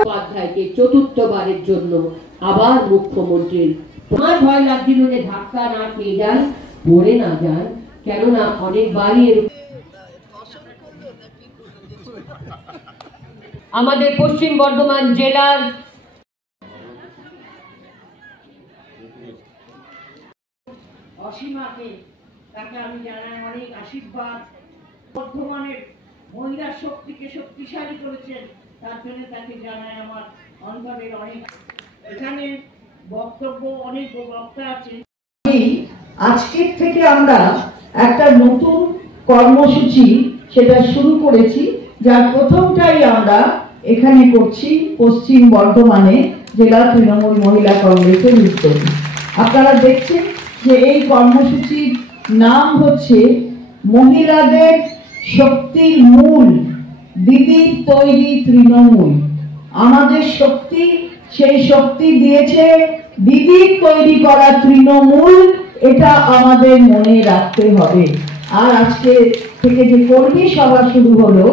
উপাধ্যায়কে চতুর্থবারের জন্য আবার মুখ্যমন্ত্রীর আমার ভয় লাগছিল যে ধাক্কা না পেয়ে যান, পড়ে না যান, কেননা অনেকবারই আমাদের পশ্চিম বর্ধমান জেলার অসীমাকে তাকে আমি জানাই অনেক আশীর্বাদ। বর্ধমানের মহিলা শক্তিকে শক্তিশালী করেছেন, তার জন্য তাকে জানাই আমার অন্তরের অনেক। এখানে বক্তব্য অনেক বক্তা আছেন। আজকের থেকে আমরা একটা নতুন কর্মসূচি সেটা শুরু করেছি, যার প্রথমটাই আমরা এখানে করছি পশ্চিম বর্ধমানে জেলা তৃণমূল মহিলা কংগ্রেসের উদ্যোগে। আপনারা দেখছেন যে এই কর্মসূচির নাম হচ্ছে মহিলাদের শক্তির মূল, দিদির তৈরি তৃণমূল। আমাদের শক্তি, সেই শক্তি দিয়েছে দিদির তৈরি করা তৃণমূল, এটা আমাদের মনে রাখতে হবে। আর আজকে থেকে যে কর্মী সভা শুরু হলো,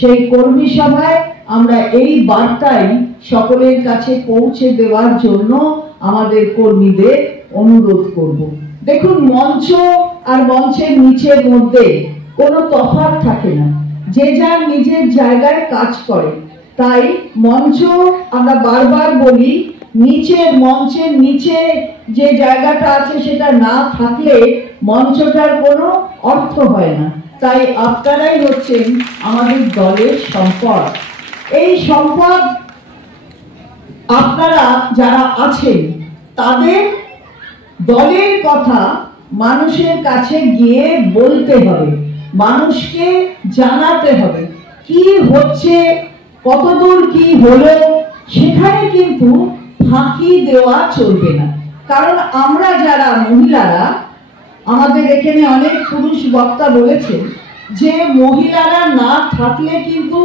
সেই কর্মী সভায় আমরা এই বার্তাই সকলের কাছে পৌঁছে দেওয়ার জন্য আমাদের কর্মীদের অনুরোধ করব। দেখুন, মঞ্চ আর মঞ্চের নিচের মধ্যে কোনো তফাৎ থাকে না, যে যার নিজের জায়গায় কাজ করে। তাই মঞ্চ আমরা বারবার বলি, মঞ্চের নিচে যে জায়গাটা আছে সেটা না থাকলে মঞ্চটার কোনো অর্থ হয় না। তাই আপনারাই হচ্ছেন আমাদের দলের সম্পদ। এই সম্পদ আপনারা যারা আছেন, তাদের দলের কথা মানুষের কাছে গিয়ে বলতে হবে, মানুষকে জানাতে হবে কি হচ্ছে, কতদূর কি হলো। সেখানে কিন্তু ফাঁকি দেওয়া চলবে না। কারণ আমরা যারা মহিলারা, আমাদের এখানে অনেক পুরুষ বক্তা বলেছেন যে মহিলারা না থাকলে কিন্তু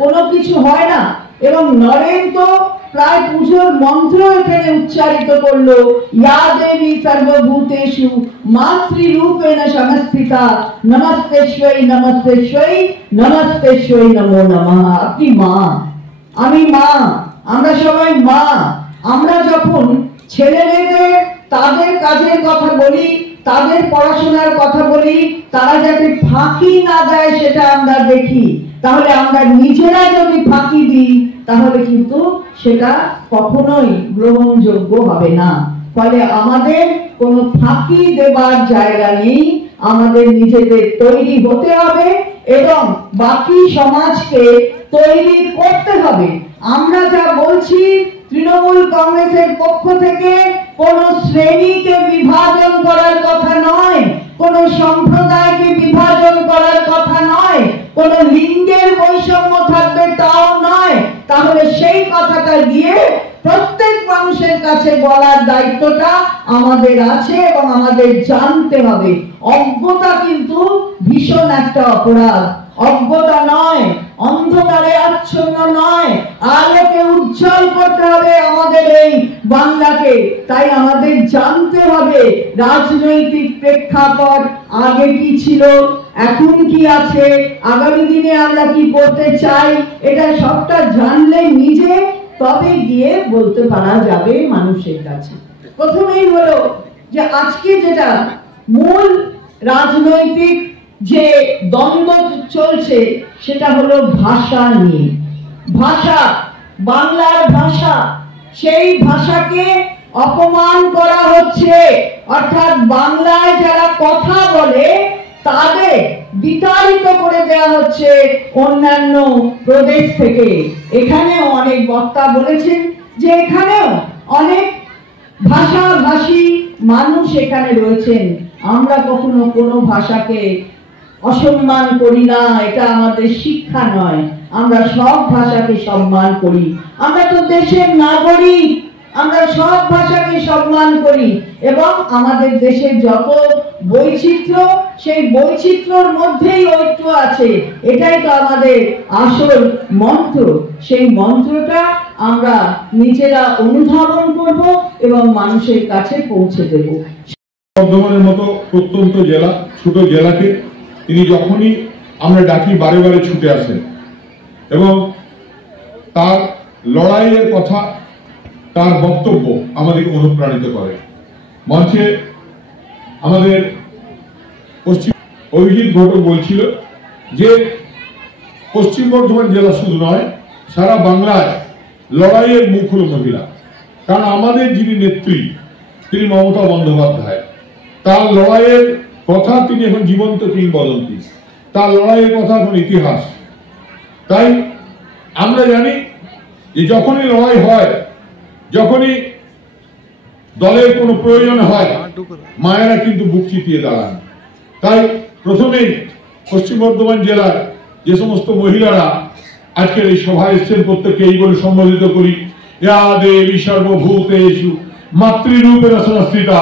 কোনো কিছু হয় না। এবং নরেন তো প্রায় পুজোর মন্ত্র এখানে উচ্চারিত করলো, ইয়া দেবী সর্বভূতেষু মাতৃরূপেণ সংস্থিতা নমস্তেশ্বৈ নমস্তেশ্বৈ নমস্তেশ্বৈ নমো নমঃ। আপনি মা, আমি মা, আমরা সবাই মা। আমরা যখন ছেলে মেয়েদের তাদের কাজের কথা বলি, তাদের পড়াশোনার কথা বলি, তারা যাতে ফাঁকি না দেয় সেটা আমরা দেখি। তাহলে আমরা নিজেরা যদি ফাঁকি দিই তাহলে কিন্তু সেটা কখনোই গ্রহণযোগ্য হবে না। ফলে আমাদের কোনো ফাঁকি দেবার জায়গা নেই, আমাদের নিজেদের তৈরি হতে হবে এবং বাকি সমাজকে তৈরি করতে হবে। আমরা যা বলছি, তৃণমূল কংগ্রেসের পক্ষ থেকে কোন শ্রেণীকে বিভাজন করার কথা নয়, কোন সম্প্রদায়কে বিভাজন করার কথা নয়, কোন লিঙ্গের বৈষম্য থাকবে তাও নয়। তাহলে সেই কথাটা গিয়ে প্রত্যেক মানুষের কাছে বলার দায়িত্বটা আমাদের আছে এবং আমাদের জানতে হবে। অজ্ঞতা কিন্তু ভীষণ একটা অপরাধ। অজ্ঞতা নয়, অন্ধকারে আচ্ছন্ন নয়, আলোকে উজ্জ্বল করতে হবে আমাদের এই বাংলাকে। তাই আমাদের জানতে হবে রাজনৈতিক প্রেক্ষাপট আগে কি ছিল, এখন কি আছে, আগামী দিনে আমরা কি করতে চাই। এটা সবটা জানলে নিজে তবে গিয়ে বলতে পারা যাবে মানুষের কাছে। প্রথমেই হলো যে আজকে যেটা মূল রাজনৈতিক যে দ্বন্দ্ব চলছে সেটা হলো ভাষা নিয়ে। ভাষা, বাংলার ভাষা, সেই ভাষাকে অপমান করা হচ্ছে। অর্থাৎ বাংলায় যারা কথা বলে তাদের বিতাড়িত করে দেওয়া হচ্ছে অন্যান্য প্রদেশ থেকে। এখানেও অনেক বক্তা বলেছেন যে এখানেও অনেক ভাষাভাষী মানুষ এখানে রয়েছেন। আমরা কখনো কোনো ভাষাকে অসম্মান করি না, এটা আমাদের শিক্ষা নয়। আমরা সব ভাষাকে সম্মান করি। আমরা তো দেশের নাগরিক, আমরা সব ভাষাকে সম্মান করি এবং আমাদের দেশের যত বৈচিত্র্য, সেই বৈচিত্র্যের মধ্যেই ঐক্য আছে। এটাই তো আমাদের আসল মন্ত্র। সেই মন্ত্রটা আমরা নিজেরা অনুধাবন করব এবং মানুষের কাছে পৌঁছে দেব। বর্ধমানের মতো প্রত্যন্ত জেলা, ছোট জেলাকে তিনি যখনই আমরা ডাকি বারে বারে ছুটে আসেন এবং তার লড়াইয়ের কথা, তার বক্তব্য আমাদেরকে অনুপ্রাণিত করে। মঞ্চে আমাদের পশ্চিম অভিজিৎ ঘটক বলছিল যে পশ্চিম বর্ধমান জেলা শুধু নয়, সারা বাংলায় লড়াইয়ের মুখ হল মহিলা। কারণ আমাদের যিনি নেত্রী তিনি মমতা বন্দ্যোপাধ্যায়, তার লড়াইয়ের কথা তিনি এখন জীবন্ত কিংবদন্তি, তার লড়াইয়ের কথা এখন ইতিহাস। তাই আমরা জানি যে যখনই লড়াই হয়, যখনই দলের কোনো প্রয়োজন হয়, মায়েরা কিন্তু বুক চিতিয়ে দাঁড়ান। তাই প্রথমেই পশ্চিম বর্ধমান জেলার যে সমস্ত মহিলারা আজকের এই সভায় এসেছেন প্রত্যেককে এই বলে সম্বোধিত করি, ইয়া দেবী সর্বভূতেষু মাতৃরূপেণ সংস্থিতা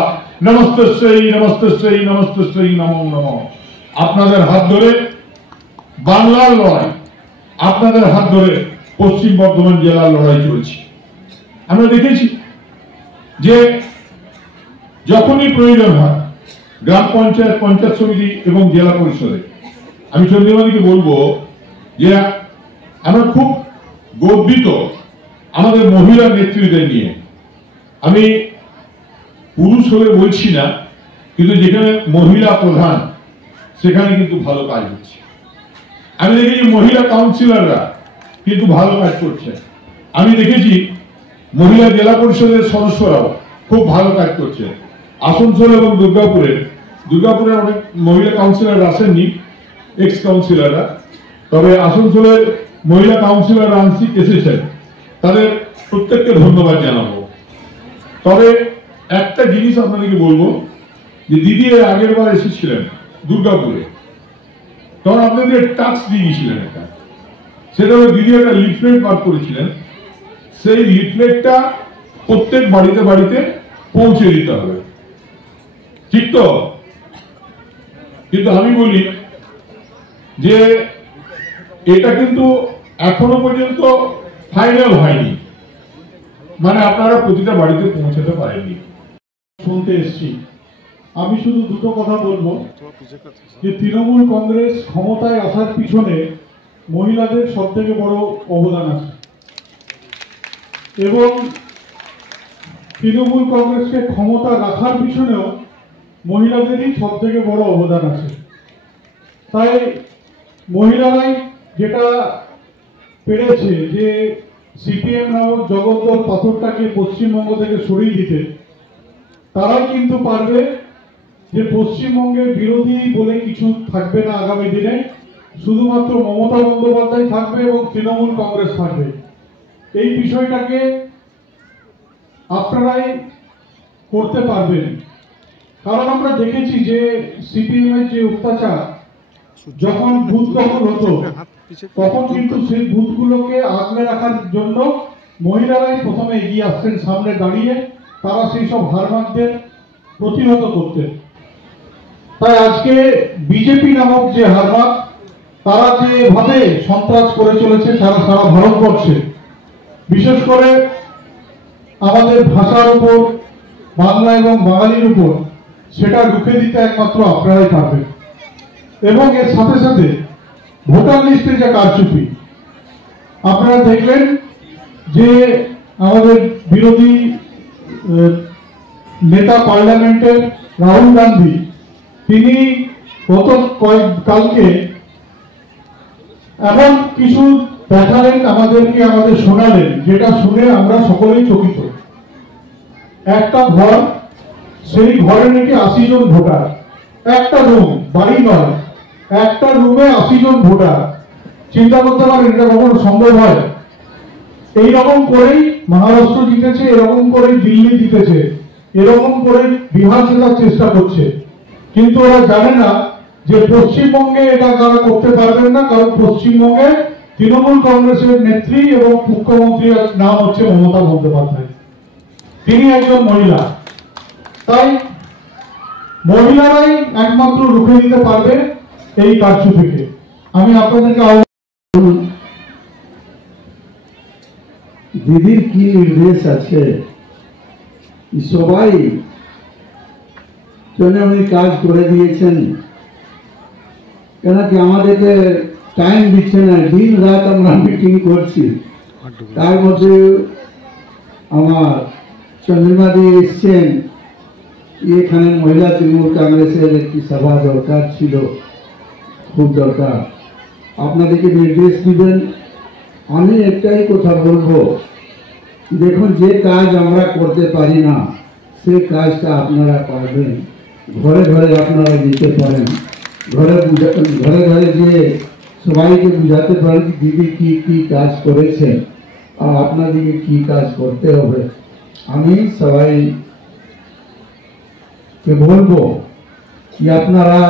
নমস্তস্যৈ নমস্তস্যৈ নমস্তস্যৈ নমো নমঃ। আপনাদের হাত ধরে বাংলার লড়াই, আপনাদের হাত ধরে পশ্চিম বর্ধমান জেলার লড়াই চলছে। আমরা দেখেছি যে যখনই প্রয়োজন হয় গ্রাম পঞ্চায়েত, পঞ্চায়েত সমিতি এবং জেলা পরিষদে, আমি চন্দ্রমাদিকে বলবো যে আমরা খুব গর্বিত আমাদের মহিলা নেত্রীদের নিয়ে। আমি পুরুষ হলে বলছি না, কিন্তু যেখানে মহিলা প্রধান সেখানে কিন্তু ভালো কাজ হচ্ছে। আমি দেখেছি মহিলা কাউন্সিলররা কিন্তু ভালো কাজ করছে। আমি দেখেছি মহিলা জেলা পরিষদের সদস্যরাও খুব ভালো কাজ করছে। আসানসোল এবং দুর্গাপুরের অনেক মহিলা কাউন্সিলর আসেননি, এক্স কাউন্সিলররা, তবে আসানসোলের মহিলা কাউন্সিলর এসেছেন, তাদের প্রত্যেককে ধন্যবাদ জানাবো। তবে একটা জিনিস আপনাদেরকে বলবো যে দিদি এর আগের বার এসেছিলেন দুর্গাপুরে, তখন আপনাদের টাস্ক দিয়েছিলেন একটা, সেটা হলো দিদি একটা লিফলেট বার করেছিলেন, সেই লিফলেটটা প্রত্যেক বাড়িতে বাড়িতে পৌঁছে দিতে হবে, ঠিক তো? কিন্তু আমি বলি যে এটা কিন্তু এখনো পর্যন্ত ফাইনাল হয়নি, মানে আপনারা প্রতিটা বাড়িতে পৌঁছাতে পারেননি। শুনতে এসছি, আমি শুধু দুটো কথা বলবো যে তৃণমূল কংগ্রেস ক্ষমতায় আসার পিছনে মহিলাদের সব থেকে বড় অবদান আছে এবং তৃণমূল কংগ্রেসকে ক্ষমতা রাখার পিছনেও মহিলাদেরই সব থেকে বড় অবদান আছে। তাই মহিলারাই যেটা পেরেছে যে সিপিএম নামক জগদ্দল পাথরটাকে পশ্চিমবঙ্গ থেকে সরিয়ে দিতে, তারাই কিন্তু পারবে যে পশ্চিমবঙ্গের বিরোধী বলে কিছু থাকবে না আগামী দিনে, শুধুমাত্র মমতা বন্দ্যোপাধ্যায় থাকবে এবং তৃণমূল কংগ্রেস থাকবে। এই বিষয়টাকে আপনারাই করতে পারবেন, কারণ আমরা দেখেছি যে সিপিএম এর যে অত্যাচার, যখন বুথ দখল হতো তখন কিন্তু সেই বুথগুলোকে আগলে রাখার জন্য মহিলারাই প্রথমে এগিয়ে আসছেন, সামনে দাঁড়িয়ে তারা সেই সব হারমাতদের প্রতিহত করতেন। তাই আজকে বিজেপি নামক যে হারমাত, তারা যেভাবে সন্ত্রাস করে চলেছে সারা ভারতবর্ষে, বিশেষ করে আমাদের ভাষার উপর, বাংলা এবং বাঙালির উপর, সেটা রুখে দিতে একমাত্র আপনারাই পারবেন। এবং এর সাথে সাথে ভোটার লিস্টের যে কারচুপি আপনারা দেখলেন যে আমাদের বিরোধী নেতা পার্লামেন্টের রাহুল গান্ধী, তিনি গত কালকে এমন কিছু দেখালেন আমাদেরকে, আমাদের শোনালেন, যেটা শুনে আমরা সকলেই চকিত। একটা ঘর, সেই ঘরে নাকি 80 জন ভোটার, একটা রুম, বাড়ি নয়, একটা রুমে 80 জন ভোটার। চিন্তা করতে পারেন এটা কখনো সম্ভব হয়? এইরকম করেই মহারাষ্ট্র জিতেছে, এরকম করেই দিল্লি জিতেছে, এরকম করে বিহার জেতার চেষ্টা করছে, কিন্তু ওরা জানে না যে পশ্চিমবঙ্গে এটা তারা করতে পারবেন না, কারণ পশ্চিমবঙ্গে তৃণমূল কংগ্রেসের নেত্রী এবং মুখ্যমন্ত্রীর নাম হচ্ছে মমতা বন্দ্যোপাধ্যায়, তিনি একজন মহিলা। তাই মহিলারাই একমাত্র রুখে দিতে পারবে এই কারচুপিকে। আমি আপনাদেরকে দিদির কি নির্দেশ আছে, সবাই জন্য উনি কাজ করে দিয়েছেন। কেন কি আমাদেরকে টাইম দিচ্ছে না, দিন রাত আমরা মিটিং করছি। তার মধ্যে আমার চন্দ্রিমা দিয়ে এসছেন, এখানে মহিলা তৃণমূল কংগ্রেসের একটি সভা দরকার ছিল, খুব দরকার, আপনাদেরকে নির্দেশ দিবেন। আমি একটাই কথা বলবো, দেখুন যে কাজ আমরা করতে পারি না সেই কাজটা আপনারা পারবেন, ঘরে ঘরে আপনারা দিতে পারেন, ঘরে ঘরে গিয়ে সবাইকে বুঝাতে পারেন দিদি কি কি কাজ করেছেন আর আপনাদেরকে কি কাজ করতে হবে। আমি সবাইকে বলবো কি আপনারা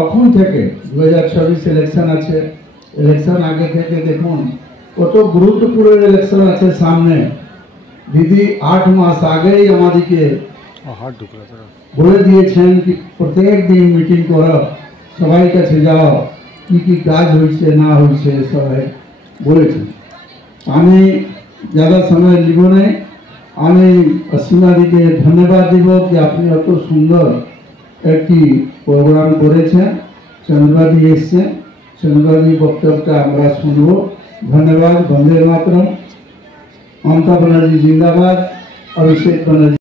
এখন থেকে 2024 ইলেকশন আছে, ইলেকশন আগে থেকে দেখুন কত গুরুত্বপূর্ণ ইলেকশন আছে সামনে। দিদি 8 মাস আগেই আমাদেরকে বলে দিয়েছেন কি প্রত্যেক দিন মিটিং করো, সবাই কাছে যাও, কি কি কাজ হয়েছে না হয়েছে সবাই বলেছেন। আমি ज़्यादा समय লিব না, আমি অসীমা দিকে ধন্যবাদ দিব যে আপনি এত সুন্দর একটি প্রোগ্রাম করেছেন। চন্দ্রবাদী এসছেন, চন্দ্রবাদী বক্তব্যটা আমরা শুনব। ধন্যবাদ। বন্দে মাতরম। মমতা ব্যানার্জি जिंदाबाद। अभिषेक बनर्जी।